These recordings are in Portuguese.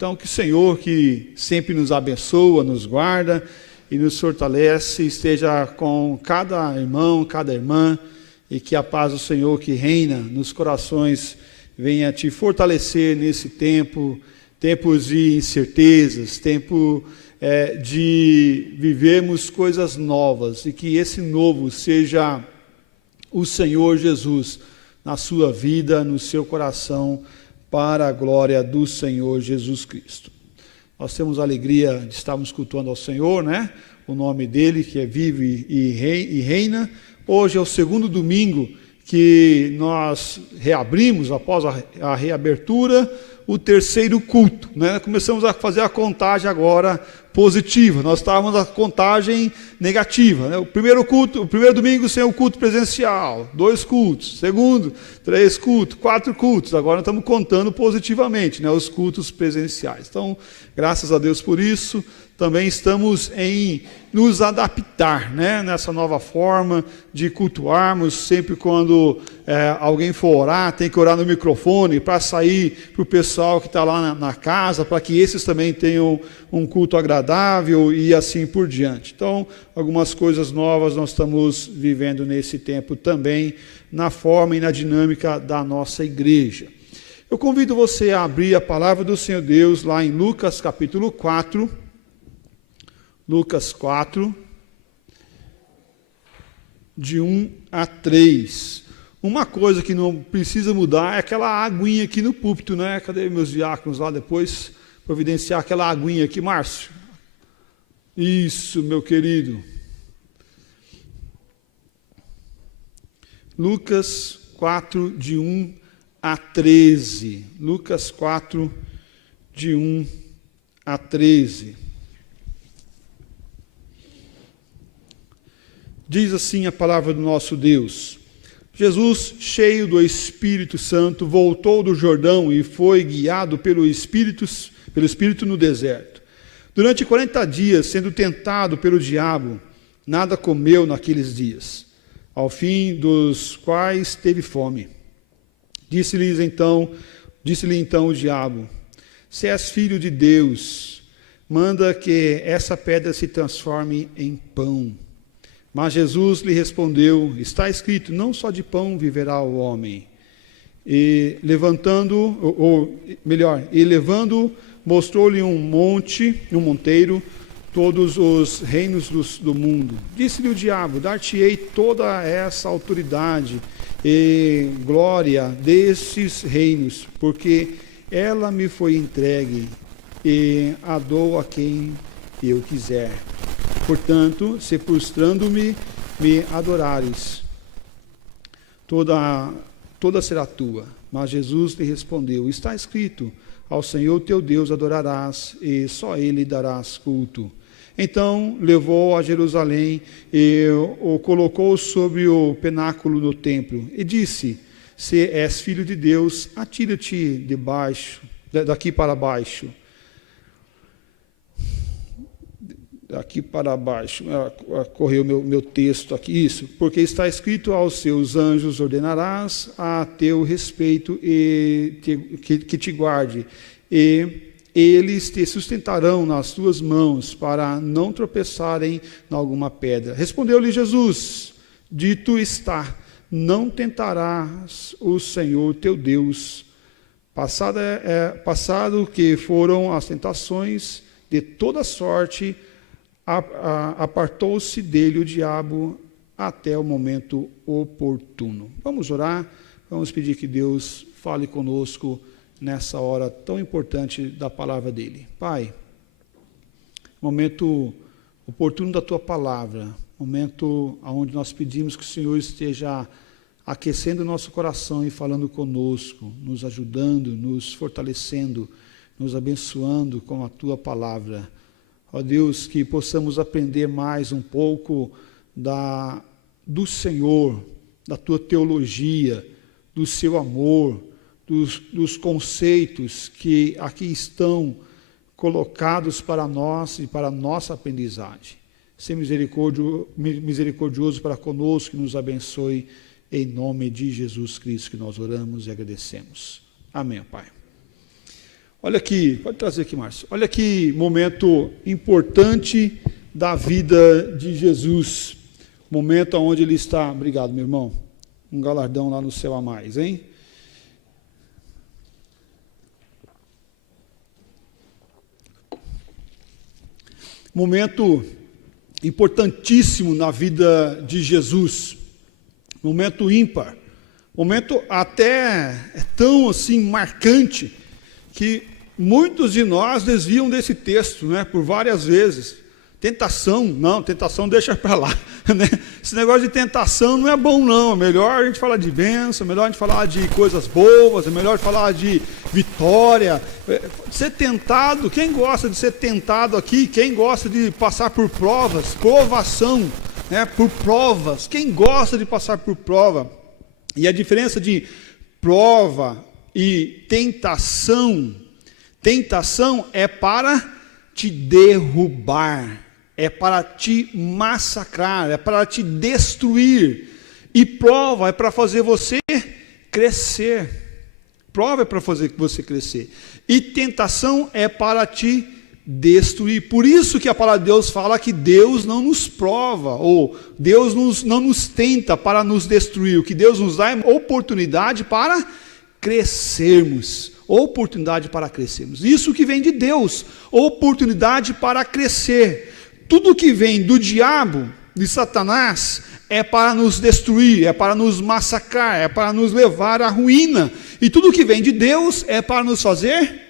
Então, que o Senhor, que sempre nos abençoa, nos guarda e nos fortalece, esteja com cada irmão, cada irmã, e que a paz do Senhor que reina nos corações venha te fortalecer nesse tempo, tempos de incertezas, tempo de vivermos coisas novas, e que esse novo seja o Senhor Jesus na sua vida, no seu coração, para a glória do Senhor Jesus Cristo. Nós temos a alegria de estarmos cultuando ao Senhor, né? O nome dele, que é vivo e reina. Hoje é o segundo domingo que nós reabrimos, após a reabertura, o terceiro culto, né? Começamos a fazer a contagem agora positiva. Nós estávamos na contagem negativa, né? O primeiro domingo sem o culto presencial, 2 cultos, segundo, 3 cultos, 4 cultos. Agora nós estamos contando positivamente, né? Os cultos presenciais. Então, graças a Deus por isso. Também estamos em nos adaptar, né, nessa nova forma de cultuarmos. Sempre quando alguém for orar, tem que orar no microfone para sair para o pessoal que está lá na casa, para que esses também tenham um culto agradável e assim por diante. Então, algumas coisas novas nós estamos vivendo nesse tempo também, na forma e na dinâmica da nossa igreja. Eu convido você a abrir a palavra do Senhor Deus lá em Lucas capítulo 4, Lucas 4, de 1 a 3. Uma coisa que não precisa mudar é aquela aguinha aqui no púlpito, né? Cadê meus diáconos lá depois? Providenciar aquela aguinha aqui, Márcio. Isso, meu querido. Lucas 4, de 1 a 13. Lucas 4, de 1 a 13. Diz assim a palavra do nosso Deus: Jesus, cheio do Espírito Santo, voltou do Jordão e foi guiado pelo Espírito no deserto. Durante 40 dias, sendo tentado pelo diabo, nada comeu naqueles dias, ao fim dos quais teve fome. Disse-lhe então o diabo: se és filho de Deus, manda que essa pedra se transforme em pão. Mas Jesus lhe respondeu: está escrito, não só de pão viverá o homem. E levando, mostrou-lhe um monteiro, todos os reinos do mundo. Disse-lhe o diabo: dar-te-ei toda essa autoridade e glória desses reinos, porque ela me foi entregue e a dou a quem eu quiser. Portanto, se prostrando-me, me adorares, toda será tua. Mas Jesus lhe respondeu: está escrito, ao Senhor teu Deus adorarás, e só Ele darás culto. Então levou a Jerusalém e o colocou sobre o pináculo do templo, e disse: se és filho de Deus, atira-te daqui para baixo. Aqui para baixo, correu meu texto aqui, isso, porque está escrito: aos seus anjos ordenarás a teu respeito que te guarde, e eles te sustentarão nas tuas mãos, para não tropeçarem em alguma pedra. Respondeu-lhe Jesus: dito está, não tentarás o Senhor teu Deus. Passado que foram as tentações de toda sorte, apartou-se dele o diabo até o momento oportuno. Vamos orar, vamos pedir que Deus fale conosco nessa hora tão importante da palavra dele. Pai, momento oportuno da tua palavra, momento onde nós pedimos que o Senhor esteja aquecendo o nosso coração e falando conosco, nos ajudando, nos fortalecendo, nos abençoando com a tua palavra. Ó Deus, que possamos aprender mais um pouco do Senhor, da tua teologia, do seu amor, dos conceitos que aqui estão colocados para nós e para a nossa aprendizagem. Ser misericordioso para conosco, que nos abençoe, em nome de Jesus Cristo que nós oramos e agradecemos. Amém, Pai. Olha aqui, pode trazer aqui, Márcio. Olha que momento importante da vida de Jesus. Momento onde ele está. Obrigado, meu irmão. Um galardão lá no céu a mais, hein? Momento importantíssimo na vida de Jesus. Momento ímpar. Momento até tão assim marcante que muitos de nós desviam desse texto, né, por várias vezes. Tentação, não, tentação deixa para lá, né? Esse negócio de tentação não é bom não, é melhor a gente falar de bênção, é melhor a gente falar de coisas boas, é melhor falar de vitória. Ser tentado, quem gosta de ser tentado aqui, quem gosta de passar por provas, provação, né, por provas, quem gosta de passar por prova? E a diferença de prova e tentação é para te derrubar, é para te massacrar, é para te destruir. E prova é para fazer você crescer. Prova é para fazer você crescer. E tentação é para te destruir. Por isso que a palavra de Deus fala que Deus não nos prova, ou Deus não nos tenta para nos destruir. O que Deus nos dá é oportunidade para crescermos. Oportunidade para crescermos. Isso que vem de Deus, oportunidade para crescer. Tudo que vem do diabo, de Satanás, é para nos destruir, é para nos massacrar, é para nos levar à ruína. E tudo que vem de Deus é para nos fazer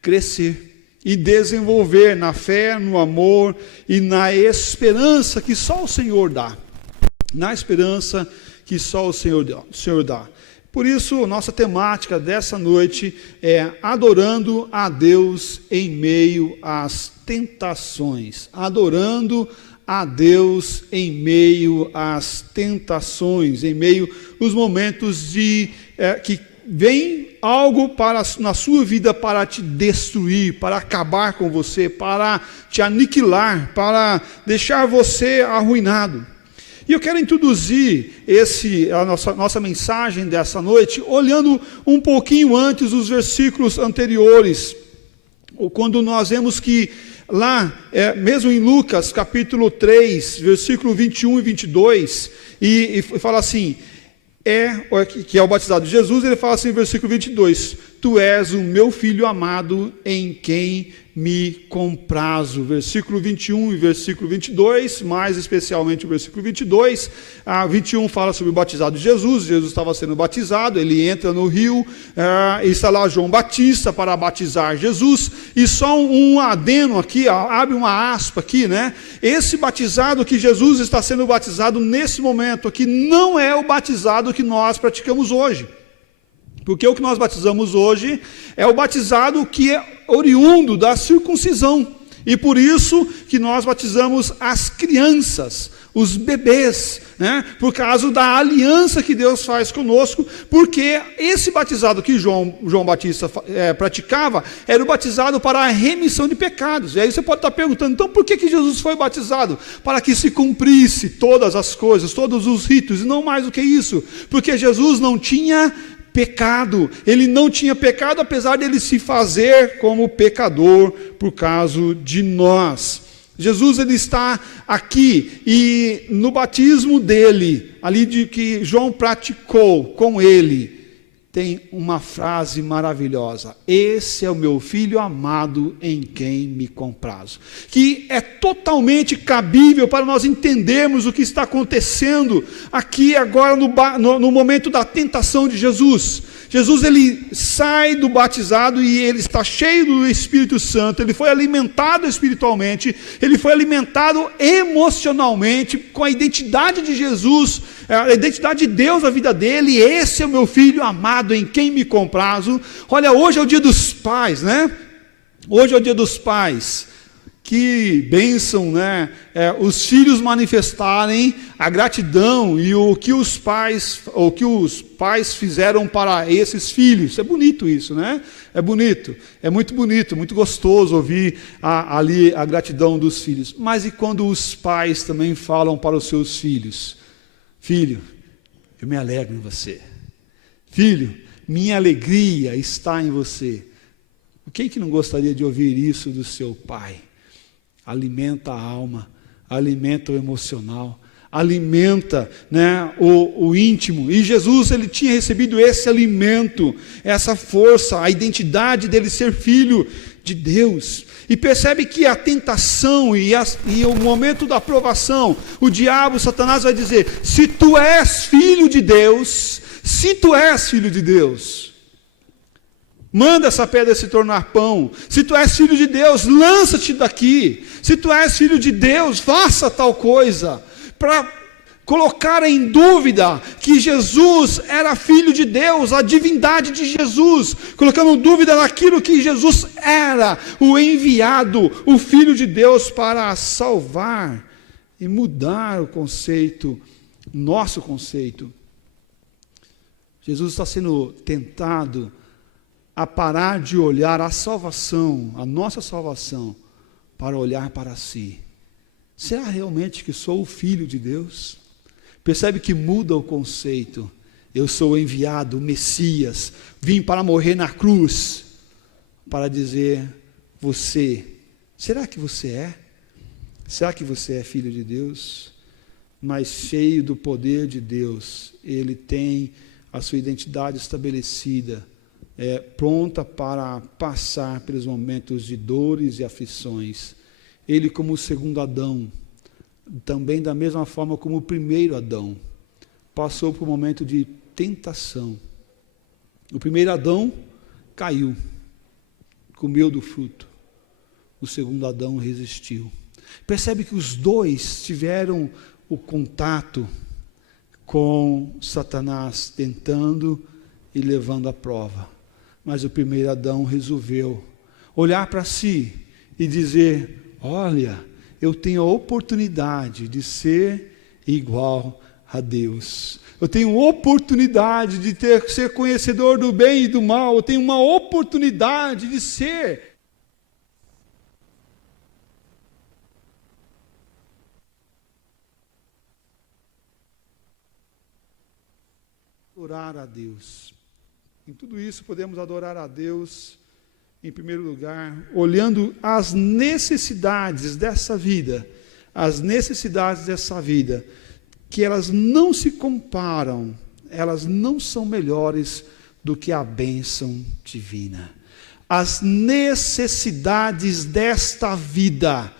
crescer e desenvolver na fé, no amor e na esperança que só o Senhor dá. Na esperança que só o Senhor dá. Por isso, nossa temática dessa noite é adorando a Deus em meio às tentações. Adorando a Deus em meio às tentações, em meio aos momentos que vem algo na sua vida para te destruir, para acabar com você, para te aniquilar, para deixar você arruinado. E eu quero introduzir a nossa mensagem dessa noite, olhando um pouquinho antes dos versículos anteriores, quando nós vemos que lá, mesmo em Lucas, capítulo 3, versículo 21 e 22, e fala assim, que é o batizado de Jesus, ele fala assim, versículo 22, tu és o meu filho amado em quem me comprazo. Versículo 21 e versículo 22, mais especialmente o versículo 22, 21 fala sobre o batizado de Jesus. Jesus estava sendo batizado, ele entra no rio, está lá João Batista para batizar Jesus, e só um adeno aqui, abre uma aspa aqui, né? Esse batizado que Jesus está sendo batizado nesse momento aqui, não é o batizado que nós praticamos hoje. Porque o que nós batizamos hoje é o batizado que é oriundo da circuncisão. E por isso que nós batizamos as crianças, os bebês, né? Por causa da aliança que Deus faz conosco, porque esse batizado que João Batista praticava, era o batizado para a remissão de pecados. E aí você pode estar perguntando, então por que Jesus foi batizado? Para que se cumprisse todas as coisas, todos os ritos, e não mais do que isso, porque Jesus não tinha pecado, ele não tinha pecado, apesar de ele se fazer como pecador por causa de nós. Jesus, ele está aqui, e no batismo dele, ali de que João praticou com ele, tem uma frase maravilhosa: esse é o meu filho amado em quem me comprazo, que é totalmente cabível para nós entendermos o que está acontecendo aqui agora no momento da tentação de Jesus. Jesus, ele sai do batizado e ele está cheio do Espírito Santo, ele foi alimentado espiritualmente, ele foi alimentado emocionalmente com a identidade de Jesus, a identidade de Deus na vida dele. Esse é o meu filho amado em quem me comprazo. Olha, hoje é o dia dos pais, né? Hoje é o dia dos pais. Que bênção, né? Os filhos manifestarem a gratidão e o que os pais fizeram para esses filhos. É bonito isso, né? É bonito, é muito bonito, muito gostoso ouvir ali a gratidão dos filhos. Mas e quando os pais também falam para os seus filhos: filho, eu me alegro em você. Filho, minha alegria está em você. Quem que não gostaria de ouvir isso do seu pai? Alimenta a alma, alimenta o emocional, alimenta, né, o íntimo. E Jesus, ele tinha recebido esse alimento, essa força, a identidade dele ser filho de Deus. E percebe que a tentação e o momento da provação, o diabo, Satanás vai dizer: se tu és filho de Deus, se tu és filho de Deus, manda essa pedra se tornar pão. Se tu és filho de Deus, lança-te daqui. Se tu és filho de Deus, faça tal coisa. Para colocar em dúvida que Jesus era filho de Deus, a divindade de Jesus, colocando dúvida naquilo que Jesus era, o enviado, o Filho de Deus para salvar e mudar o conceito, nosso conceito. Jesus está sendo tentado a parar de olhar a salvação, a nossa salvação, para olhar para si. Será realmente que sou o Filho de Deus? Percebe que muda o conceito. Eu sou o enviado, o Messias, vim para morrer na cruz, para dizer: você, será que você é? Será que você é filho de Deus? Mas cheio do poder de Deus, ele tem a sua identidade estabelecida, pronta para passar pelos momentos de dores e aflições. Ele, como o segundo Adão, também da mesma forma como o primeiro Adão, passou por um momento de tentação. O primeiro Adão caiu, comeu do fruto. O segundo Adão resistiu. Percebe que os dois tiveram o contato com Satanás, tentando e levando à prova. Mas o primeiro Adão resolveu olhar para si e dizer: olha, eu tenho a oportunidade de ser igual a Deus. Eu tenho oportunidade de ser conhecedor do bem e do mal. Eu tenho uma oportunidade de ser. Adorar a Deus. Em tudo isso podemos adorar a Deus, em primeiro lugar, olhando as necessidades dessa vida, que elas não se comparam, elas não são melhores do que a bênção divina. As necessidades desta vida,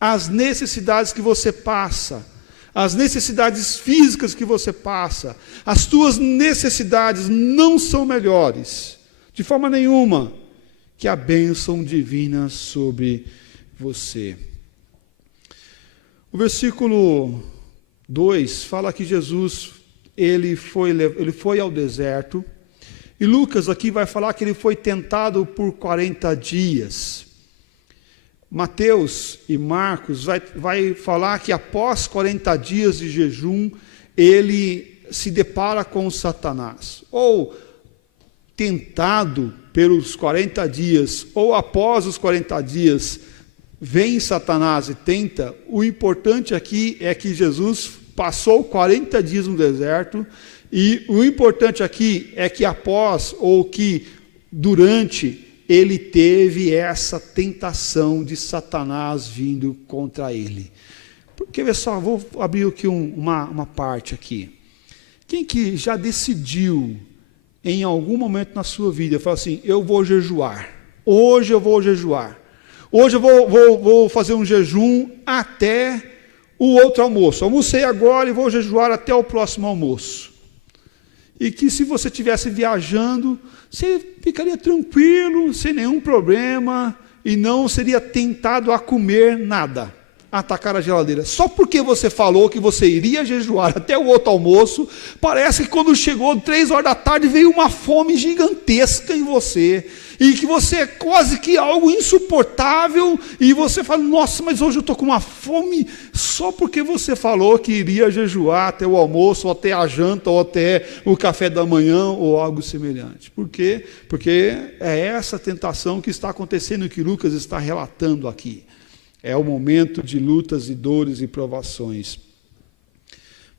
as necessidades que você passa, as necessidades físicas que você passa, as tuas necessidades não são melhores, de forma nenhuma, que a bênção divina sobre você. O versículo 2 fala que Jesus ele foi ao deserto, e Lucas aqui vai falar que ele foi tentado por 40 dias. Mateus e Marcos vai falar que após 40 dias de jejum, ele se depara com Satanás, ou tentado pelos 40 dias, ou após os 40 dias, vem Satanás e tenta. O importante aqui é que Jesus passou 40 dias no deserto, e o importante aqui é que após, ou que durante, ele teve essa tentação de Satanás vindo contra ele. Porque, pessoal, vou abrir aqui uma parte aqui. Quem que já decidiu, em algum momento na sua vida, fala assim: eu vou jejuar, hoje eu vou jejuar, hoje eu vou fazer um jejum até o outro almoço, almocei agora e vou jejuar até o próximo almoço. E que se você estivesse viajando, você ficaria tranquilo, sem nenhum problema, e não seria tentado a comer nada, a atacar a geladeira. Só porque você falou que você iria jejuar até o outro almoço, parece que quando chegou 3 horas da tarde, veio uma fome gigantesca em você, e que você é quase que algo insuportável, e você fala: nossa, mas hoje eu estou com uma fome, só porque você falou que iria jejuar até o almoço, ou até a janta, ou até o café da manhã, ou algo semelhante. Por quê? Porque é essa tentação que está acontecendo, que Lucas está relatando aqui. É o momento de lutas e dores e provações.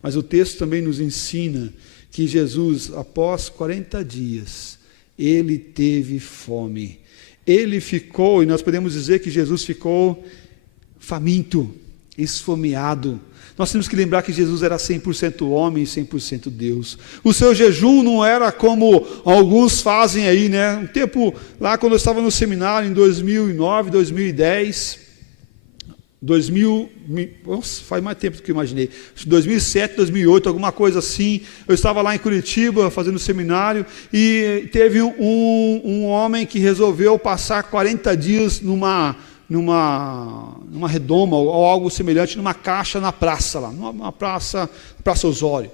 Mas o texto também nos ensina que Jesus, após 40 dias, ele teve fome. ele ficou, e nós podemos dizer que Jesus ficou faminto, esfomeado. Nós temos que lembrar que Jesus era 100% homem e 100% Deus. O seu jejum não era como alguns fazem aí, né? Um tempo lá, quando eu estava no seminário, em 2009, 2010, nossa, faz mais tempo do que eu imaginei, 2007, 2008, alguma coisa assim. Eu estava lá em Curitiba fazendo seminário e teve um homem que resolveu passar 40 dias numa redoma ou algo semelhante, numa caixa na praça lá, numa praça Osório.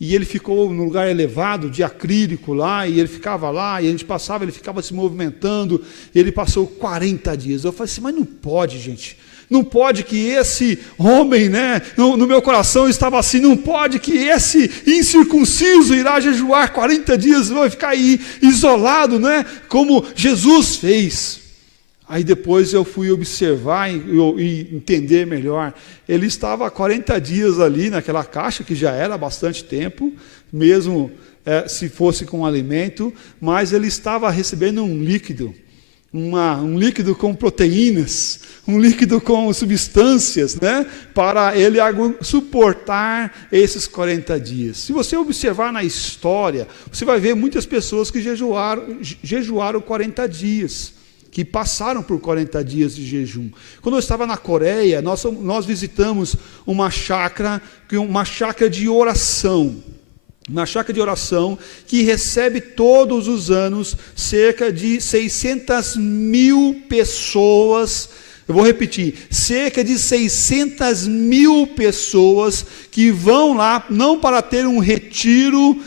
E ele ficou num lugar elevado, de acrílico lá, e ele ficava lá, e a gente passava, ele ficava se movimentando, e ele passou 40 dias. Eu falei assim, mas não pode, gente. Não pode que esse homem, né, no meu coração estava assim, não pode que esse incircunciso irá jejuar 40 dias, vai ficar aí isolado, né, como Jesus fez. Aí depois eu fui observar e entender melhor. Ele estava há 40 dias ali naquela caixa, que já era bastante tempo, mesmo se fosse com alimento, mas ele estava recebendo um líquido, um líquido com proteínas, um líquido com substâncias, né, para ele suportar esses 40 dias. Se você observar na história, você vai ver muitas pessoas que jejuaram 40 dias. Que passaram por 40 dias de jejum. Quando eu estava na Coreia, nós visitamos uma chácara de oração. Uma chácara de oração que recebe todos os anos cerca de 600 mil pessoas. Eu vou repetir, cerca de 600 mil pessoas que vão lá, não para ter um retiro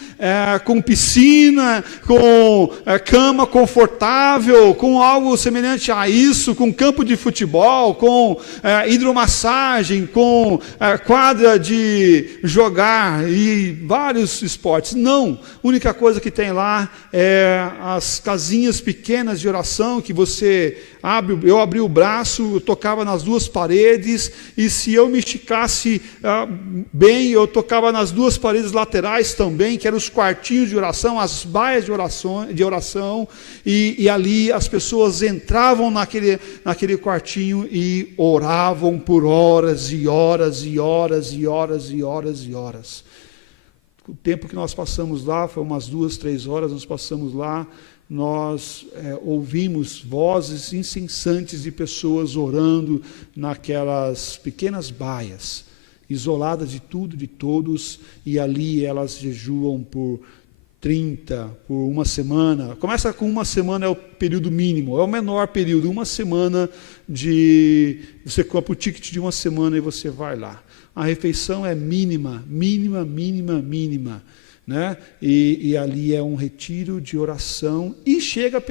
com piscina, com cama confortável, com algo semelhante a isso, com campo de futebol, com hidromassagem, com quadra de jogar e vários esportes. Não, a única coisa que tem lá é as casinhas pequenas de oração que você abre. Eu abri o braço, eu tocava nas duas paredes, e se eu me esticasse bem, eu tocava nas duas paredes laterais também, que eram os quartinhos de oração, as baias de oração, e ali as pessoas entravam naquele quartinho e oravam por horas e horas e horas e horas e horas e horas. O tempo que nós passamos lá foi umas 2, 3 horas, nós passamos lá. Nós ouvimos vozes incessantes de pessoas orando naquelas pequenas baias, isoladas de tudo, de todos, e ali elas jejuam por 30, por uma semana. Começa com uma semana, é o período mínimo, é o menor período, uma semana você compra o ticket de uma semana e você vai lá. A refeição é mínima, mínima, mínima, mínima. Né? E ali é um retiro de oração, e chega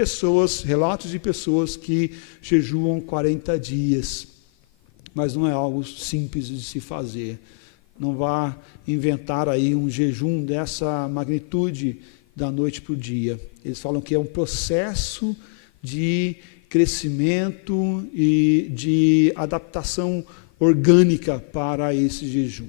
relatos de pessoas que jejuam 40 dias, mas não é algo simples de se fazer. Não vá inventar aí um jejum dessa magnitude da noite para o dia. Eles falam que é um processo de crescimento e de adaptação orgânica para esse jejum.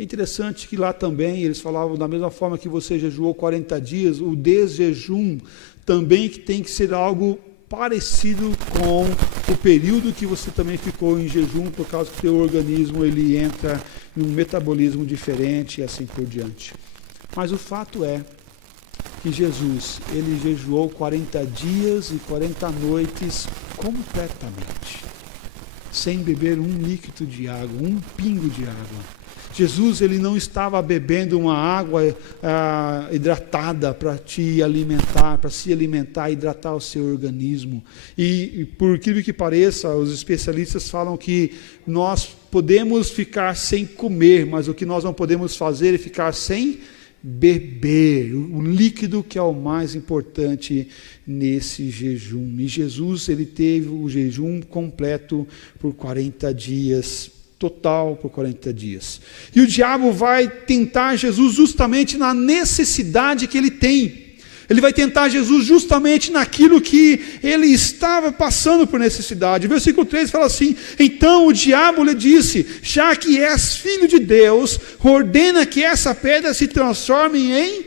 É interessante que lá também eles falavam, da mesma forma que você jejuou 40 dias, o desjejum também que tem que ser algo parecido com o período que você também ficou em jejum, por causa que o teu organismo ele entra em um metabolismo diferente e assim por diante. Mas o fato é que Jesus, ele jejuou 40 dias e 40 noites completamente, sem beber um líquido de água, um pingo de água. Jesus, ele não estava bebendo uma água hidratada para te alimentar, para se alimentar e hidratar o seu organismo. E por incrível que pareça, os especialistas falam que nós podemos ficar sem comer, mas o que nós não podemos fazer é ficar sem beber, o líquido que é o mais importante nesse jejum. E Jesus, ele teve o jejum completo por 40 dias, total por 40 dias. E o diabo vai tentar Jesus justamente na necessidade que ele tem. Ele vai tentar Jesus justamente naquilo que ele estava passando por necessidade. O versículo 3 fala assim: então o diabo lhe disse, já que és filho de Deus, ordena que essa pedra se transforme em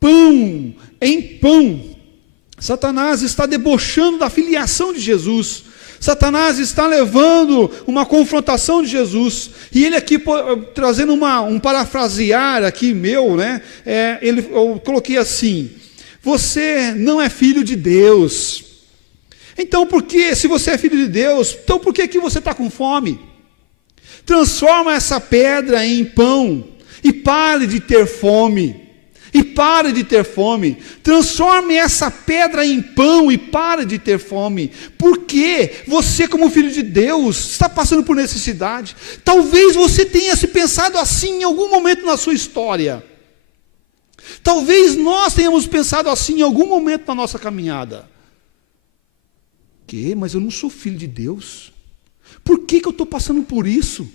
pão. Satanás está debochando da filiação de Jesus. Satanás está levando uma confrontação de Jesus. E ele aqui, trazendo um parafrasear aqui meu, né? Eu coloquei assim: você não é filho de Deus. Então, se você é filho de Deus, então por que você está com fome? Transforma essa pedra em pão e pare de ter fome. Transforme essa pedra em pão e pare de ter fome. Porque você, como filho de Deus, está passando por necessidade. Talvez você tenha se pensado assim em algum momento na sua história. Talvez nós tenhamos pensado assim em algum momento na nossa caminhada. Mas eu não sou filho de Deus. Por que eu estou passando por isso?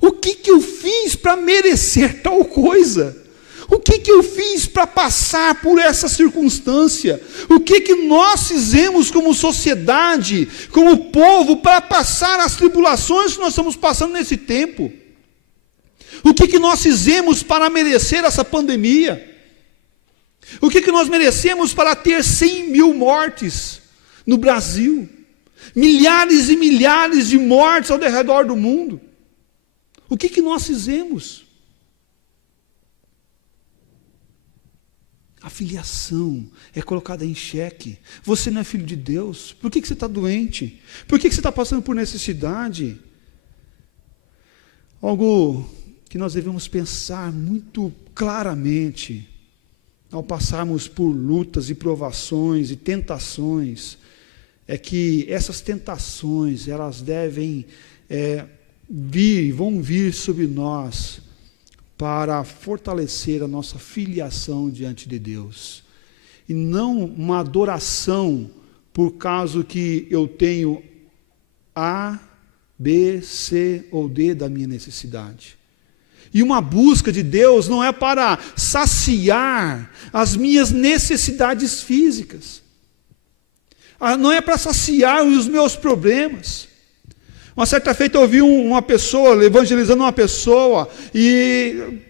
O que eu fiz para merecer tal coisa? O que eu fiz para passar por essa circunstância? O que nós fizemos como sociedade, como povo, para passar as tribulações que nós estamos passando nesse tempo? O que nós fizemos para merecer essa pandemia? O que nós merecemos para ter 100 mil mortes no Brasil? Milhares e milhares de mortes ao redor do mundo. O que nós fizemos? A filiação é colocada em xeque. Você não é filho de Deus. Por que você está doente? Por que você está passando por necessidade? Algo que nós devemos pensar muito claramente ao passarmos por lutas e provações e tentações, é que essas tentações, elas devem vão vir sobre nós para fortalecer a nossa filiação diante de Deus. E não uma adoração por causa que eu tenho A, B, C ou D da minha necessidade. E uma busca de Deus não é para saciar as minhas necessidades físicas. Não é para saciar os meus problemas. Uma certa feita eu vi uma pessoa, evangelizando uma pessoa, e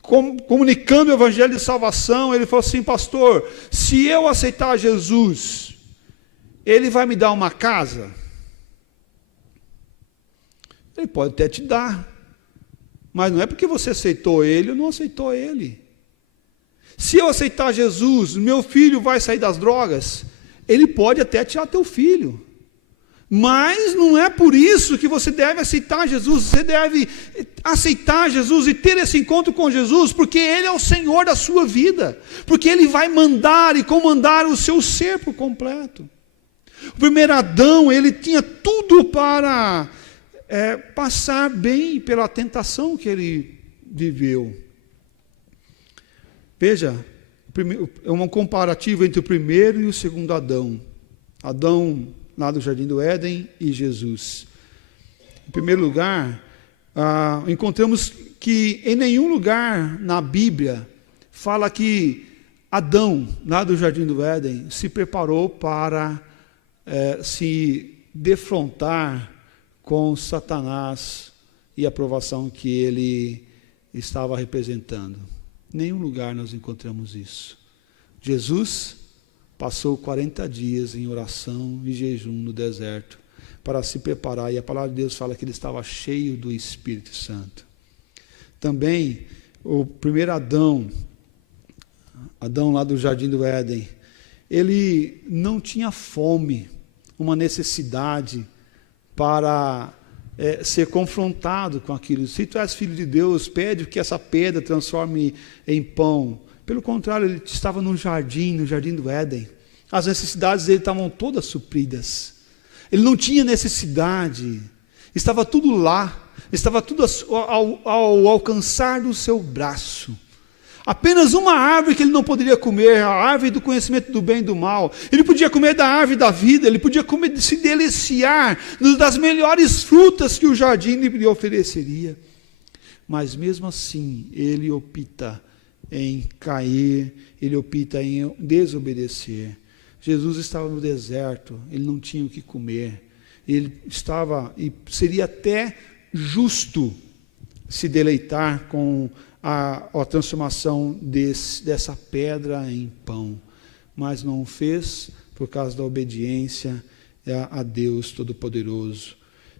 comunicando o evangelho de salvação, ele falou assim: pastor, se eu aceitar Jesus, ele vai me dar uma casa? Ele pode até te dar, mas não é porque você aceitou ele ou não aceitou ele. Se eu aceitar Jesus, meu filho vai sair das drogas? Ele pode até tirar teu filho. Mas não é por isso que você deve aceitar Jesus. Você deve aceitar Jesus e ter esse encontro com Jesus, porque Ele é o Senhor da sua vida, porque Ele vai mandar e comandar o seu ser por completo. O primeiro Adão, ele tinha tudo para passar bem pela tentação que ele viveu. Veja, é um comparativo entre o primeiro e o segundo Adão. Adão lá do Jardim do Éden e Jesus. Em primeiro lugar, encontramos que em nenhum lugar na Bíblia fala que Adão, lá do Jardim do Éden, se preparou para se defrontar com Satanás e a provação que ele estava representando. Em nenhum lugar nós encontramos isso. Jesus passou 40 dias em oração e jejum no deserto para se preparar, e a palavra de Deus fala que ele estava cheio do Espírito Santo. Também o primeiro Adão lá do Jardim do Éden, ele não tinha fome, uma necessidade para ser confrontado com aquilo. Se tu és filho de Deus, pede que essa pedra transforme em pão. Pelo contrário, ele estava no jardim do Éden. As necessidades dele estavam todas supridas. Ele não tinha necessidade. Estava tudo lá. Estava tudo ao alcançar do seu braço. Apenas uma árvore que ele não poderia comer, a árvore do conhecimento do bem e do mal. Ele podia comer da árvore da vida, ele podia se deliciar das melhores frutas que o jardim lhe ofereceria. Mas mesmo assim, ele opta em cair, ele opta em desobedecer. Jesus estava no deserto, ele não tinha o que comer. Ele estava, e seria até justo se deleitar com a transformação dessa pedra em pão. mas não o fez por causa da obediência a Deus Todo-Poderoso.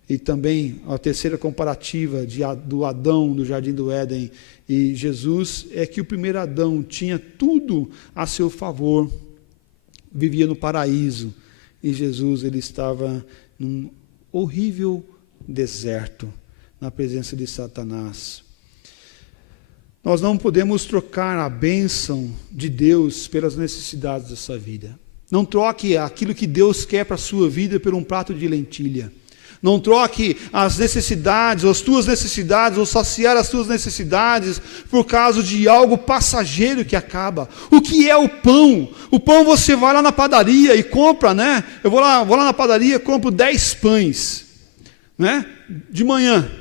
E também a terceira comparativa do Adão no Jardim do Éden e Jesus é que o primeiro Adão tinha tudo a seu favor, vivia no paraíso, e Jesus ele estava num horrível deserto, na presença de Satanás. Nós não podemos trocar a bênção de Deus pelas necessidades dessa vida. Não troque aquilo que Deus quer para a sua vida por um prato de lentilha. Não troque as necessidades, as tuas necessidades, ou saciar as tuas necessidades por causa de algo passageiro que acaba. O que é o pão? O pão você vai lá na padaria e compra, né? Eu vou lá na padaria e compro 10 pães, né? De manhã.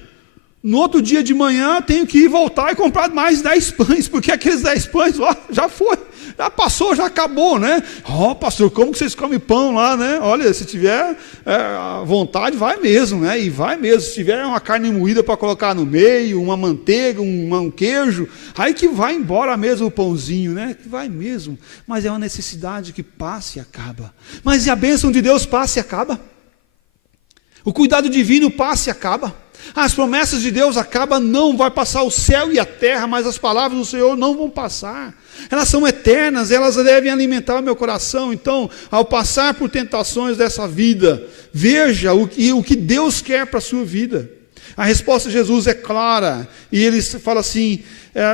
No outro dia de manhã, tenho que ir voltar e comprar mais 10 pães, porque aqueles 10 pães, ó, já foi, já passou, já acabou, né? Ó, pastor, como que vocês comem pão lá, né? Olha, se tiver vontade, vai mesmo, né? E vai mesmo. Se tiver uma carne moída para colocar no meio, uma manteiga, um queijo, aí que vai embora mesmo o pãozinho, né? Que vai mesmo. Mas é uma necessidade que passa e acaba. Mas e a bênção de Deus passa e acaba? O cuidado divino passa e acaba? As promessas de Deus acabam, não vai passar o céu e a terra, mas as palavras do Senhor não vão passar. Elas são eternas, elas devem alimentar o meu coração. Então, ao passar por tentações dessa vida, veja o que Deus quer para a sua vida. A resposta de Jesus é clara, e ele fala assim,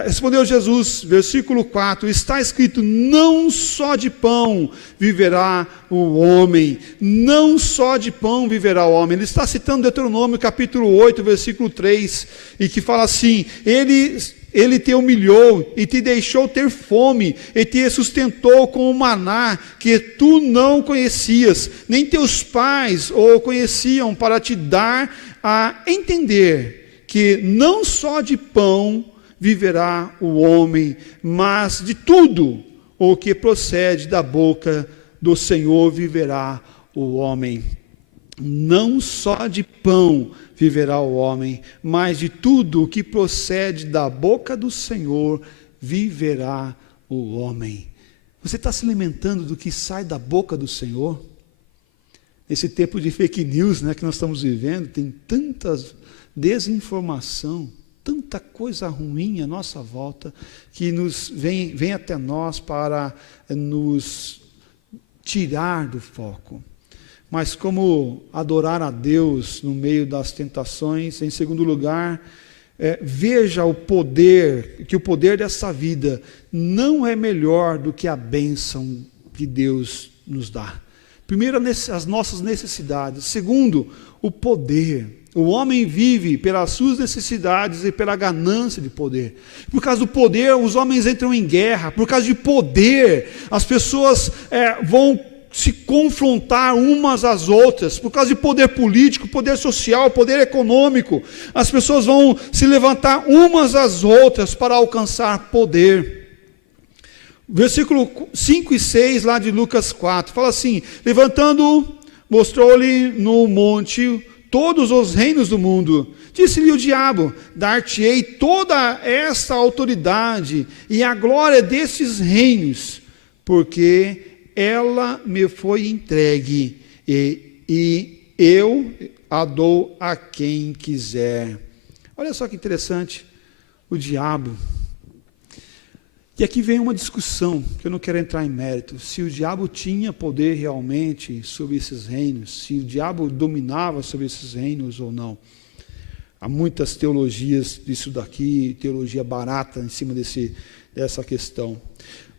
respondeu Jesus, versículo 4, está escrito, não só de pão viverá o homem, não só de pão viverá o homem. Ele está citando Deuteronômio capítulo 8, versículo 3, e que fala assim, ele te humilhou e te deixou ter fome, e te sustentou com o maná que tu não conhecias, nem teus pais o conheciam, para te dar a entender que não só de pão viverá o homem, mas de tudo o que procede da boca do Senhor viverá o homem. Não só de pão viverá o homem, mas de tudo o que procede da boca do Senhor viverá o homem. Você está se alimentando do que sai da boca do Senhor? Esse tempo de fake news, né, que nós estamos vivendo, tem tanta desinformação, tanta coisa ruim à nossa volta, que vem até nós para nos tirar do foco. Mas como adorar a Deus no meio das tentações? Em segundo lugar, veja o poder, que o poder dessa vida não é melhor do que a bênção que Deus nos dá. Primeiro, as nossas necessidades. Segundo, o poder. O homem vive pelas suas necessidades e pela ganância de poder. Por causa do poder, os homens entram em guerra. Por causa de poder, as pessoas vão se confrontar umas às outras. Por causa de poder político, poder social, poder econômico, as pessoas vão se levantar umas às outras para alcançar poder. Versículo 5 e 6 lá de Lucas 4, fala assim, levantando, mostrou-lhe no monte todos os reinos do mundo. Disse-lhe o diabo, dar-te-ei toda esta autoridade e a glória destes reinos, porque ela me foi entregue e eu a dou a quem quiser. Olha só que interessante, o diabo. E aqui vem uma discussão, que eu não quero entrar em mérito, se o diabo tinha poder realmente sobre esses reinos, se o diabo dominava sobre esses reinos ou não. Há muitas teologias disso daqui, teologia barata em cima dessa questão.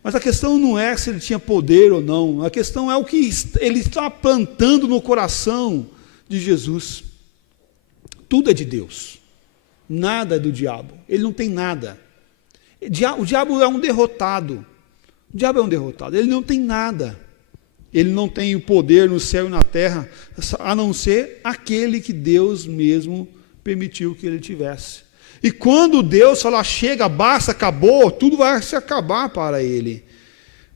Mas a questão não é se ele tinha poder ou não, a questão é o que ele está plantando no coração de Jesus. Tudo é de Deus, nada é do diabo, ele não tem nada. O diabo é um derrotado. O diabo é um derrotado. Ele não tem nada. Ele não tem o poder no céu e na terra, a não ser aquele que Deus mesmo permitiu que ele tivesse. E quando Deus falar, chega, basta, acabou, tudo vai se acabar para ele.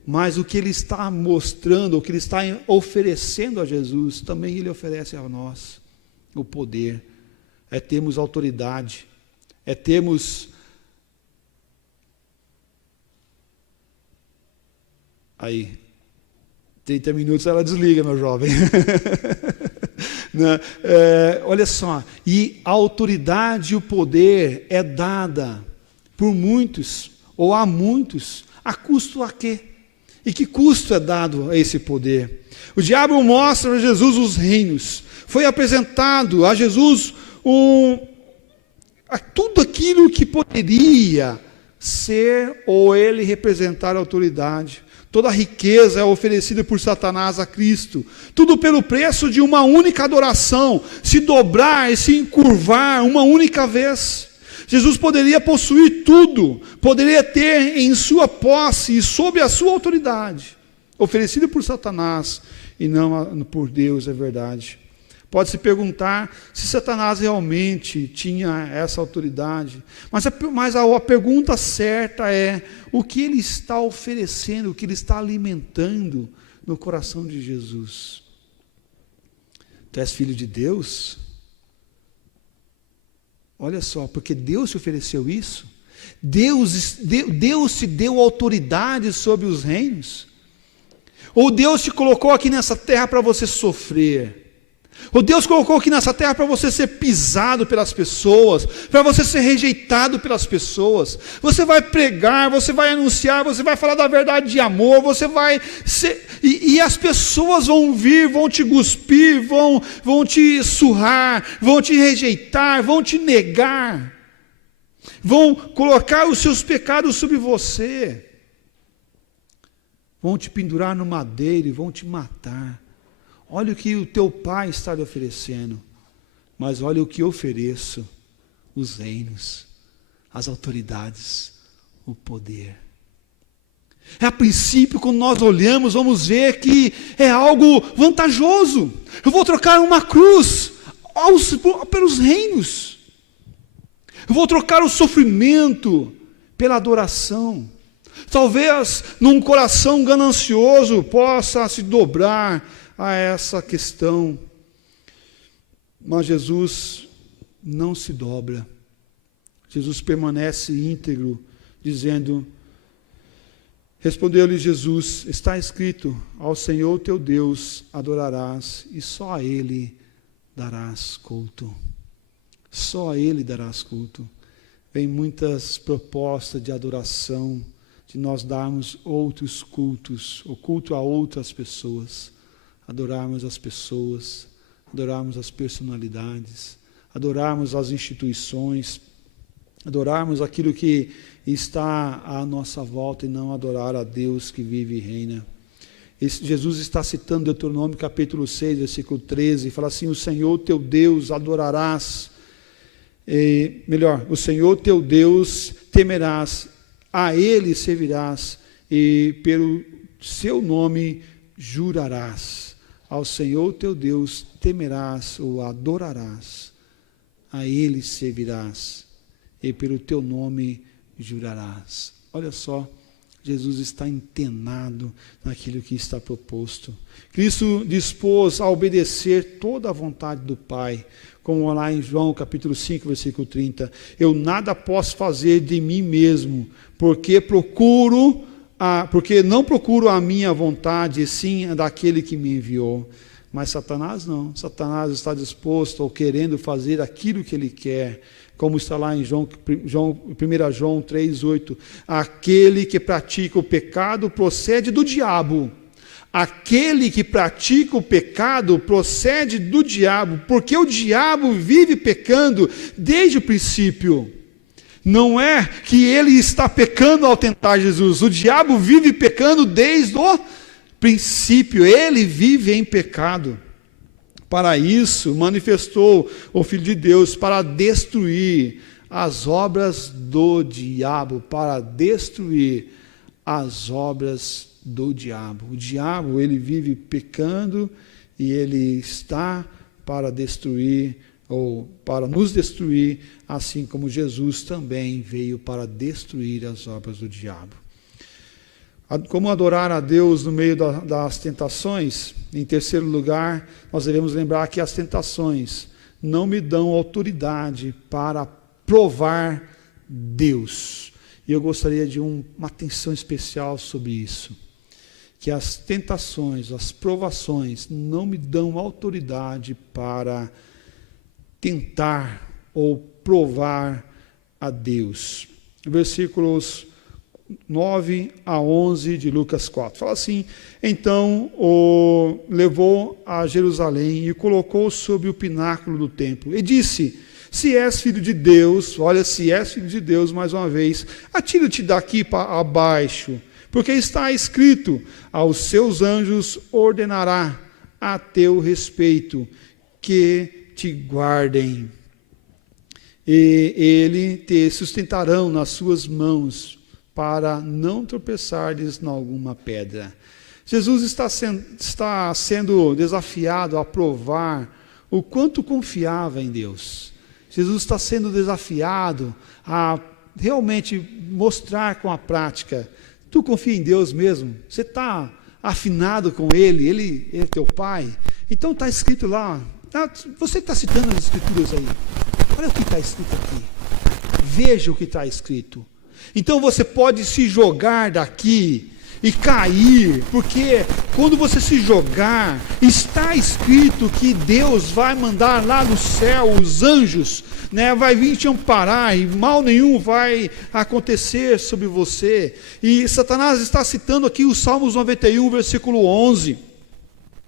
Mas o que ele está mostrando, o que ele está oferecendo a Jesus, também ele oferece a nós. O poder. É termos autoridade. É termos aí, 30 minutos ela desliga, meu jovem. Né? Olha só, e a autoridade e o poder é dada por muitos, ou a muitos, a custo a quê? E que custo é dado a esse poder? O diabo mostra a Jesus os reinos. Foi apresentado a Jesus tudo aquilo que poderia ser ou ele representar a autoridade. Toda a riqueza é oferecida por Satanás a Cristo. Tudo pelo preço de uma única adoração, se dobrar e se encurvar uma única vez. Jesus poderia possuir tudo, poderia ter em sua posse e sob a sua autoridade, oferecido por Satanás e não por Deus, é verdade. Pode-se perguntar se Satanás realmente tinha essa autoridade, mas a pergunta certa é: o que ele está oferecendo, o que ele está alimentando no coração de Jesus? Tu és filho de Deus? Olha só, porque Deus te ofereceu isso, Deus te deu autoridade sobre os reinos, ou Deus te colocou aqui nessa terra para você sofrer, ou Deus colocou aqui nessa terra para você ser pisado pelas pessoas, para você ser rejeitado pelas pessoas. Você vai pregar, você vai anunciar, você vai falar da verdade de amor, você vai ser, e as pessoas vão vir, vão te cuspir, vão te surrar, vão te rejeitar, vão te negar, vão colocar os seus pecados sobre você, vão te pendurar no madeiro e vão te matar. Olha o que o teu pai está lhe oferecendo, mas olha o que eu ofereço: os reinos, as autoridades, o poder. A princípio, quando nós olhamos, vamos ver que é algo vantajoso. Eu vou trocar uma cruz pelos reinos. Eu vou trocar o sofrimento pela adoração. Talvez num coração ganancioso possa se dobrar a essa questão, mas Jesus não se dobra. Jesus permanece íntegro, dizendo: respondeu-lhe Jesus, está escrito, ao Senhor teu Deus adorarás, e só a Ele darás culto. Só a Ele darás culto. Vem muitas propostas de adoração, de nós darmos outros cultos, o culto a outras pessoas, adorarmos as pessoas, adorarmos as personalidades, adorarmos as instituições, adorarmos aquilo que está à nossa volta e não adorar a Deus que vive e reina. Jesus está citando Deuteronômio capítulo 6, versículo 13, e fala assim: o Senhor teu Deus adorarás, o Senhor teu Deus temerás, a Ele servirás, e pelo seu nome jurarás. Ao Senhor teu Deus temerás ou adorarás, a Ele servirás, e pelo teu nome jurarás. Olha só, Jesus está antenado naquilo que está proposto. Cristo dispôs a obedecer toda a vontade do Pai, como lá em João capítulo 5, versículo 30. Eu nada posso fazer de mim mesmo, porque não procuro a minha vontade, e sim a daquele que me enviou. Mas Satanás não. Satanás está disposto ou querendo fazer aquilo que ele quer, como está lá em 1 João 3,8. Aquele que pratica o pecado procede do diabo. Aquele que pratica o pecado procede do diabo, porque o diabo vive pecando desde o princípio. Não é que ele está pecando ao tentar Jesus, o diabo vive pecando desde o princípio, ele vive em pecado. Para isso, manifestou o Filho de Deus para destruir as obras do diabo, para destruir as obras do diabo. O diabo, ele vive pecando e ele está para destruir, ou para nos destruir, assim como Jesus também veio para destruir as obras do diabo. Como adorar a Deus no meio das tentações? Em terceiro lugar, nós devemos lembrar que as tentações não me dão autoridade para provar Deus. E eu gostaria de uma atenção especial sobre isso. que as tentações, as provações não me dão autoridade para tentar ou provar a Deus. Versículos 9 a 11 de Lucas 4. Fala assim: então o levou a Jerusalém e o colocou sobre o pináculo do templo e disse: se és filho de Deus, olha, se és filho de Deus, mais uma vez, atira-te daqui para abaixo, porque está escrito: aos seus anjos ordenará a teu respeito que te guardem, e ele te sustentarão nas suas mãos, para não tropeçares em alguma pedra. Jesus está sendo desafiado a provar o quanto confiava em Deus. Jesus está sendo desafiado a realmente mostrar com a prática: tu confia em Deus mesmo? Você está afinado com Ele? Ele é teu Pai? Então está escrito lá, você está citando as Escrituras aí, olha o que está escrito aqui, veja o que está escrito. Então você pode se jogar daqui e cair, porque quando você se jogar, está escrito que Deus vai mandar lá no céu os anjos, vai vir te amparar e mal nenhum vai acontecer sobre você. E Satanás está citando aqui os Salmos 91, versículo 11.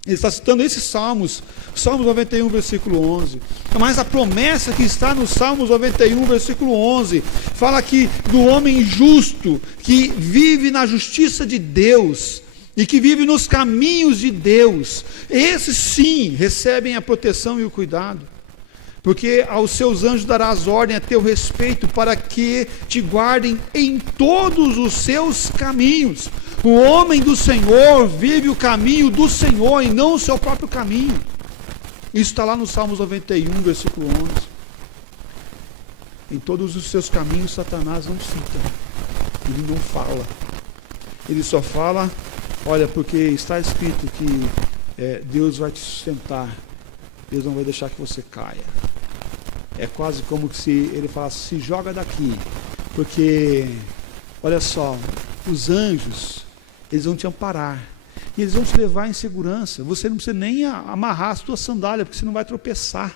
Ele está citando esses Salmos 91, versículo 11. Mas a promessa que está no Salmos 91, versículo 11, fala aqui do homem justo, que vive na justiça de Deus, e que vive nos caminhos de Deus. Esses sim recebem a proteção e o cuidado, porque aos seus anjos darás ordem a teu respeito, para que te guardem em todos os seus caminhos. O homem do Senhor vive o caminho do Senhor e não o seu próprio caminho. Isso está lá no Salmos 91, versículo 11. Em todos os seus caminhos Satanás não cita, ele não fala, ele só fala: olha, porque está escrito que Deus vai te sustentar, Deus não vai deixar que você caia. É quase como se ele falasse: se joga daqui, porque olha só, os anjos, eles vão te amparar, e eles vão te levar em segurança. Você não precisa nem amarrar as tuas sandálias, porque você não vai tropeçar.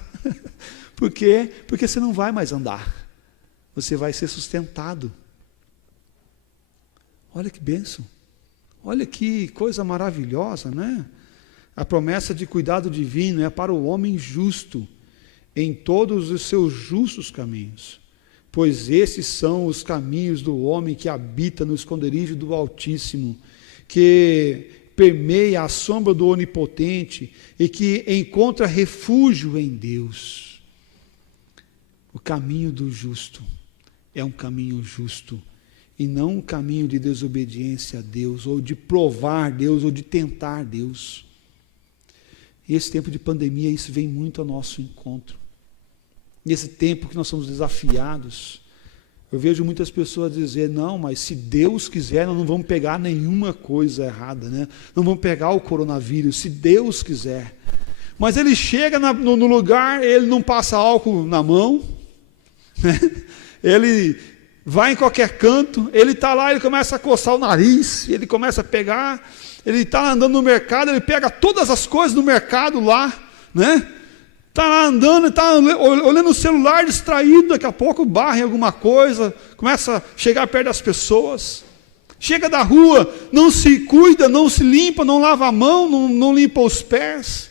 Por quê? Porque você não vai mais andar, você vai ser sustentado. Olha que bênção, olha que coisa maravilhosa, né? A promessa de cuidado divino é para o homem justo, em todos os seus justos caminhos, pois esses são os caminhos do homem que habita no esconderijo do Altíssimo, que permeia a sombra do Onipotente e que encontra refúgio em Deus. O caminho do justo é um caminho justo, e não um caminho de desobediência a Deus, ou de provar Deus, ou de tentar Deus. E esse tempo de pandemia, isso vem muito ao nosso encontro. Nesse tempo que nós somos desafiados, eu vejo muitas pessoas dizer: não, mas se Deus quiser, nós não vamos pegar nenhuma coisa errada, não vamos pegar o coronavírus, se Deus quiser. Mas ele chega no lugar, ele não passa álcool na mão, ele vai em qualquer canto, ele está lá, ele começa a coçar o nariz, ele começa a pegar, ele está andando no mercado, ele pega todas as coisas do mercado lá, está lá andando, está olhando o celular distraído, daqui a pouco barra em alguma coisa, começa a chegar perto das pessoas, chega da rua, não se cuida, não se limpa, não lava a mão, não limpa os pés,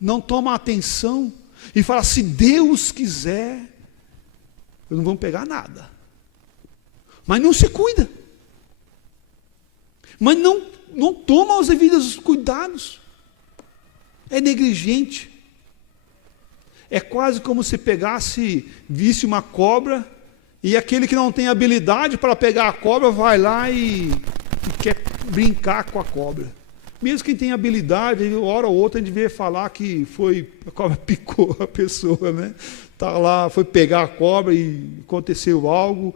não toma atenção, e fala: se Deus quiser, eu não vou pegar nada. Mas não se cuida, mas não toma os devidos cuidados, é negligente. É quase como se visse uma cobra, e aquele que não tem habilidade para pegar a cobra vai lá e quer brincar com a cobra. Mesmo quem tem habilidade, hora ou outra a gente vê falar que a cobra picou a pessoa, Tá lá, foi pegar a cobra e aconteceu algo,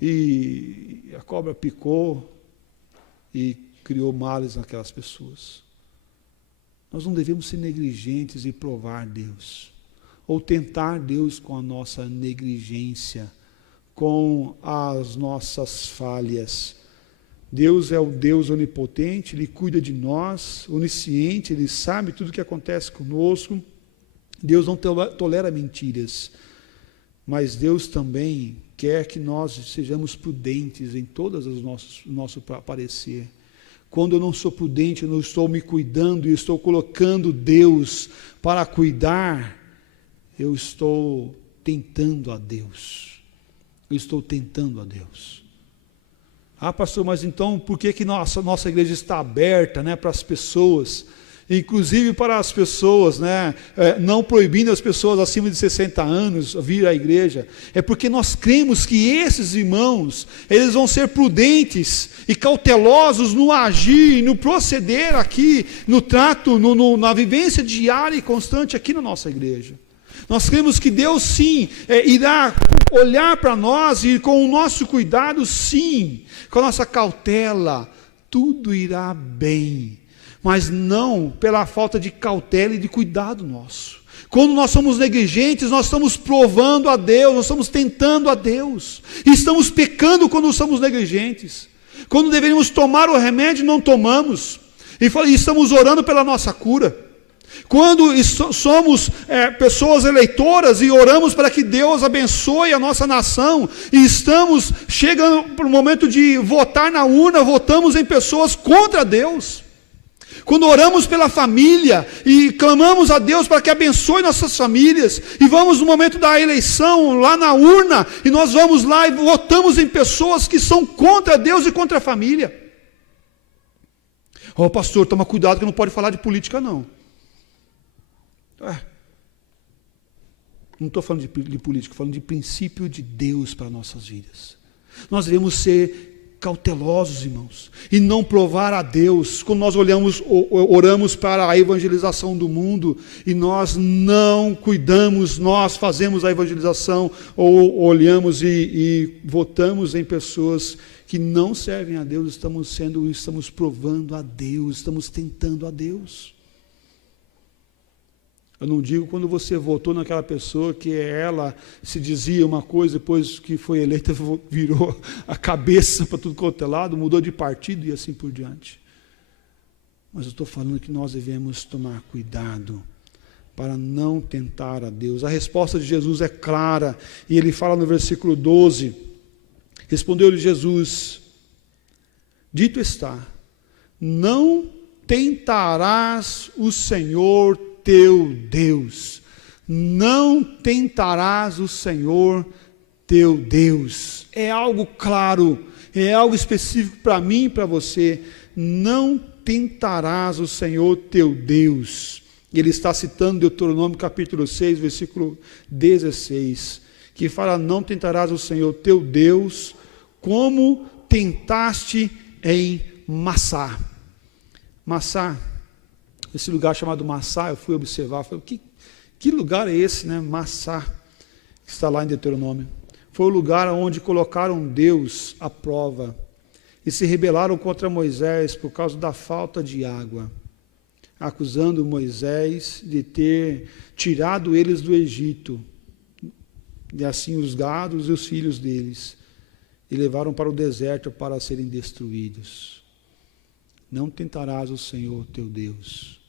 e a cobra picou e criou males naquelas pessoas. Nós não devemos ser negligentes e provar Deus, ou tentar Deus com a nossa negligência, com as nossas falhas. Deus é o Deus onipotente, Ele cuida de nós, onisciente, Ele sabe tudo o que acontece conosco. Deus não tolera mentiras, mas Deus também quer que nós sejamos prudentes em todas as nosso parecer. Quando eu não sou prudente, eu não estou me cuidando e estou colocando Deus para cuidar, eu estou tentando a Deus. Eu estou tentando a Deus. Ah, pastor, mas então por que nossa igreja está aberta, né, para as pessoas? Inclusive para as pessoas, né, não proibindo as pessoas acima de 60 anos vir à igreja, é porque nós cremos que esses irmãos, eles vão ser prudentes e cautelosos no agir, no proceder aqui, no trato, na vivência diária e constante aqui na nossa igreja. Nós cremos que Deus sim irá olhar para nós e com o nosso cuidado sim, com a nossa cautela, tudo irá bem. Mas não pela falta de cautela e de cuidado nosso. Quando nós somos negligentes, nós estamos provando a Deus, nós estamos tentando a Deus. E estamos pecando quando somos negligentes. Quando deveríamos tomar o remédio, não tomamos. E estamos orando pela nossa cura. Quando somos pessoas eleitoras e oramos para que Deus abençoe a nossa nação, e estamos chegando para o momento de votar na urna, votamos em pessoas contra Deus. Quando oramos pela família e clamamos a Deus para que abençoe nossas famílias, e vamos no momento da eleição, lá na urna, e nós vamos lá e votamos em pessoas que são contra Deus e contra a família. Ó, pastor, toma cuidado que não pode falar de política não. Não estou falando de política, estou falando de princípio de Deus para nossas vidas. Nós devemos ser cautelosos, irmãos, e não provar a Deus. Quando nós oramos para a evangelização do mundo, e nós não cuidamos, nós fazemos a evangelização, ou olhamos e votamos em pessoas que não servem a Deus, estamos provando a Deus, estamos tentando a Deus. Eu não digo quando você votou naquela pessoa que ela se dizia uma coisa, depois que foi eleita virou a cabeça para tudo quanto é lado, mudou de partido e assim por diante. Mas eu estou falando que nós devemos tomar cuidado para não tentar a Deus. A resposta de Jesus é clara, e ele fala no versículo 12, respondeu-lhe Jesus, dito está, não tentarás o Senhor teu Deus, não tentarás o Senhor teu Deus. É algo claro, é algo específico para mim e para você. Não tentarás o Senhor teu Deus. Ele está citando Deuteronômio capítulo 6, versículo 16, que fala, não tentarás o Senhor teu Deus, como tentaste em Massá. Massá, esse lugar chamado Massá, eu fui observar, falei, que lugar é esse, né? Massá, que está lá em Deuteronômio. Foi o lugar onde colocaram Deus à prova e se rebelaram contra Moisés por causa da falta de água, acusando Moisés de ter tirado eles do Egito, e assim os gados e os filhos deles, e levaram para o deserto para serem destruídos. Não tentarás o Senhor teu Deus,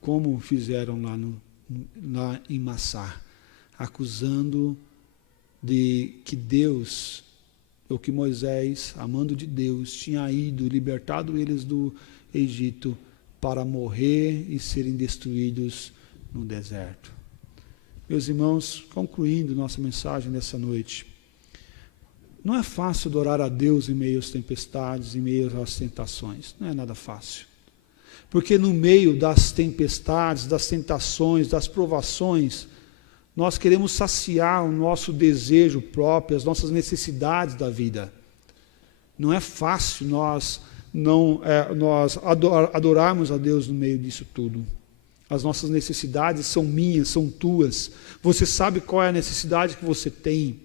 como fizeram lá em Massá, acusando de que Deus, ou que Moisés, amando de Deus, tinha ido, libertado eles do Egito, para morrer e serem destruídos no deserto. Meus irmãos, concluindo nossa mensagem nessa noite, não é fácil adorar a Deus em meio às tempestades, em meio às tentações, não é nada fácil. Porque no meio das tempestades, das tentações, das provações, nós queremos saciar o nosso desejo próprio, as nossas necessidades da vida. Não é fácil nós adorarmos a Deus no meio disso tudo. As nossas necessidades são minhas, são tuas. Você sabe qual é a necessidade que você tem.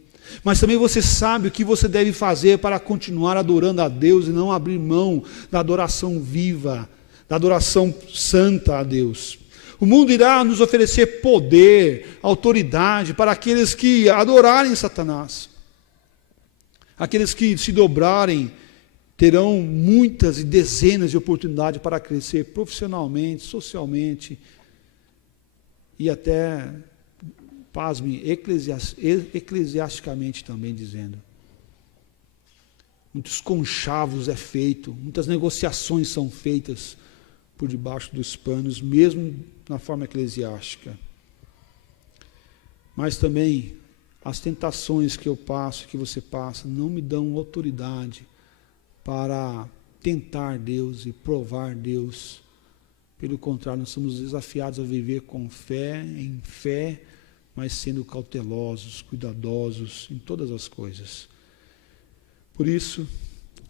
Mas também você sabe o que você deve fazer para continuar adorando a Deus e não abrir mão da adoração viva, da adoração santa a Deus. O mundo irá nos oferecer poder, autoridade para aqueles que adorarem Satanás, aqueles que se dobrarem terão muitas e dezenas de oportunidades para crescer profissionalmente, socialmente e até, pasme, eclesiasticamente também dizendo. Muitos conchavos é feito, muitas negociações são feitas por debaixo dos panos, mesmo na forma eclesiástica. Mas também as tentações que eu passo, que você passa, não me dão autoridade para tentar Deus e provar Deus. Pelo contrário, nós somos desafiados a viver com fé, em fé, mas sendo cautelosos, cuidadosos em todas as coisas. Por isso,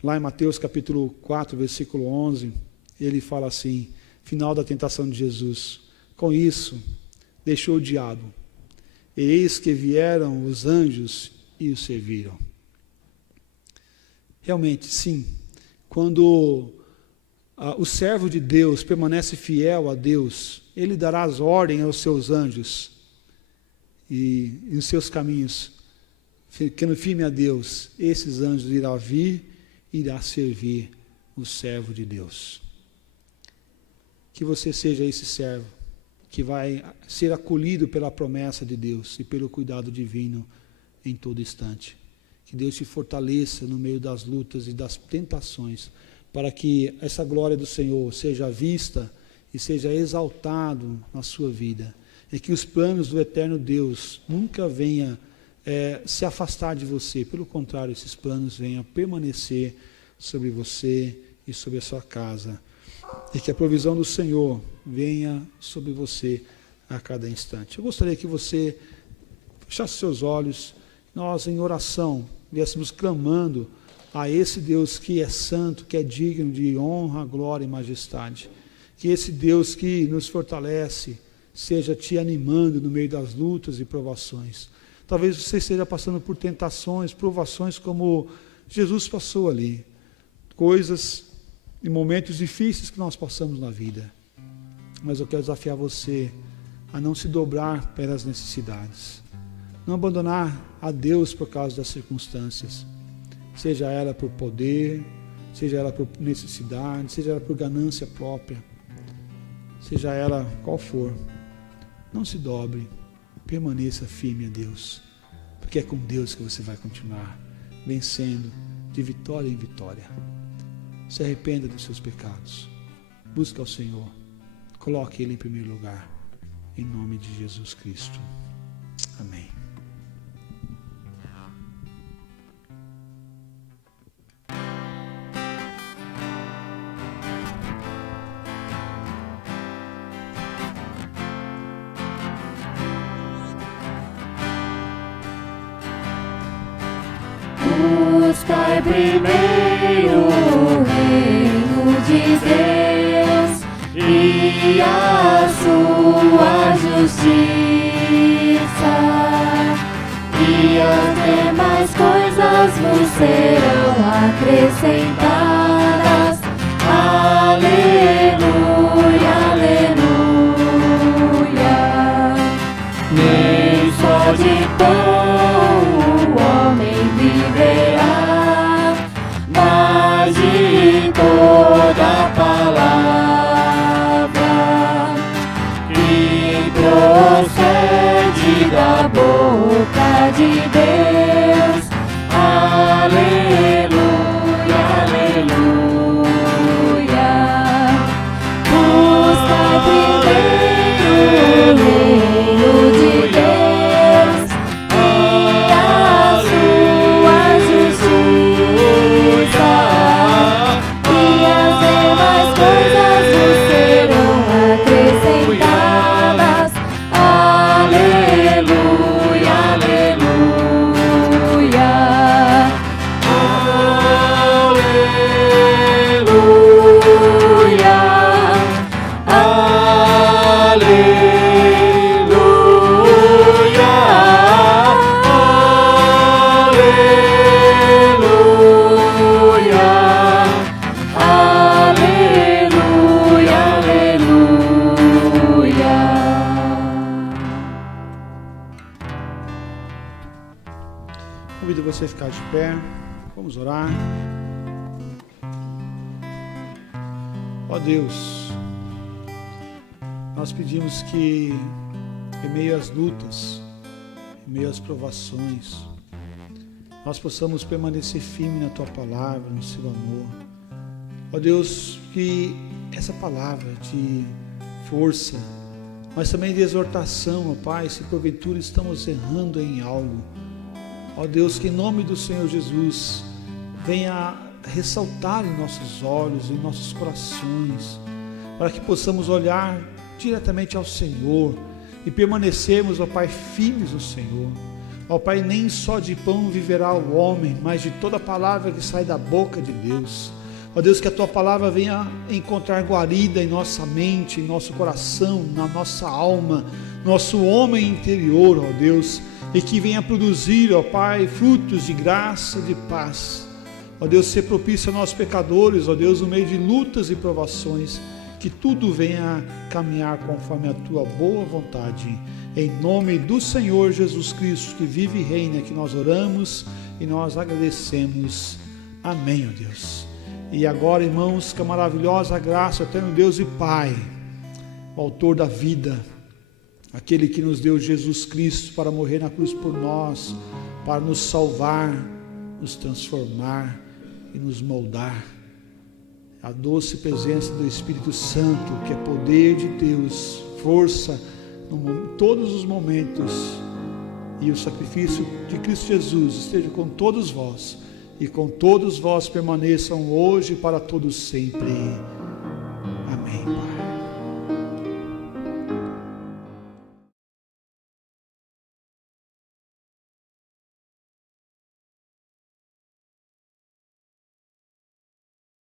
lá em Mateus capítulo 4, versículo 11, ele fala assim, final da tentação de Jesus, com isso, deixou o diabo, e eis que vieram os anjos e o serviram. Realmente, sim, quando o servo de Deus permanece fiel a Deus, ele dará as ordens aos seus anjos, e em seus caminhos, ficando firme a Deus, esses anjos irão vir e irá servir o servo de Deus. Que você seja esse servo, que vai ser acolhido pela promessa de Deus e pelo cuidado divino em todo instante. Que Deus te fortaleça no meio das lutas e das tentações, para que essa glória do Senhor seja vista e seja exaltado na sua vida. E que os planos do eterno Deus nunca venham se afastar de você, pelo contrário, esses planos venham permanecer sobre você e sobre a sua casa, e que a provisão do Senhor venha sobre você a cada instante. Eu gostaria que você fechasse seus olhos, nós em oração viéssemos clamando a esse Deus que é santo, que é digno de honra, glória e majestade, que esse Deus que nos fortalece seja te animando no meio das lutas e provações. Talvez você esteja passando por tentações, provações como Jesus passou ali. Coisas e momentos difíceis que nós passamos na vida. Mas eu quero desafiar você a não se dobrar pelas necessidades. Não abandonar a Deus por causa das circunstâncias. Seja ela por poder, seja ela por necessidade, seja ela por ganância própria. Seja ela qual for. Não se dobre. Permaneça firme a Deus, porque é com Deus que você vai continuar vencendo de vitória em vitória. Se arrependa dos seus pecados, busque ao Senhor, coloque Ele em primeiro lugar, em nome de Jesus Cristo. Amém. Buscai primeiro o reino de Deus e a sua justiça, e as demais coisas vos serão acrescentadas. Aleluia, aleluia. Nem só de pão o homem viverá, mas de toda palavra que procede da boca de Deus. Aleluia, aleluia. Busca primeiro o reino de Deus e a sua justiça, e as demais coisas vos serão acrescentadas. Aleluia, aleluia. Aleluia, aleluia, aleluia. Convido você a ficar de pé, vamos orar. Ó Deus, nós pedimos que em meio às lutas, em meio às provações, nós possamos permanecer firme na Tua palavra, no Seu amor. Ó Deus, que essa palavra de força, mas também de exortação, ó Pai, se porventura estamos errando em algo, ó Deus, que em nome do Senhor Jesus venha ressaltar em nossos olhos, em nossos corações, para que possamos olhar diretamente ao Senhor e permanecermos, ó Pai, firmes no Senhor. Ó Pai, nem só de pão viverá o homem, mas de toda palavra que sai da boca de Deus. Ó Deus, que a Tua palavra venha encontrar guarida em nossa mente, em nosso coração, na nossa alma, nosso homem interior, ó Deus, e que venha produzir, ó Pai, frutos de graça e de paz. Ó Deus, ser propício a nós pecadores, ó Deus, no meio de lutas e provações, que tudo venha caminhar conforme a Tua boa vontade. Em nome do Senhor Jesus Cristo, que vive e reina, que nós oramos e nós agradecemos. Amém, ó Deus. E agora, irmãos, que a maravilhosa graça, eterno Deus e Pai, o autor da vida, aquele que nos deu Jesus Cristo para morrer na cruz por nós, para nos salvar, nos transformar e nos moldar. A doce presença do Espírito Santo, que é poder de Deus, força em todos os momentos, e o sacrifício de Cristo Jesus esteja com todos vós, e com todos vós permaneçam hoje e para todos sempre. Amém, Pai.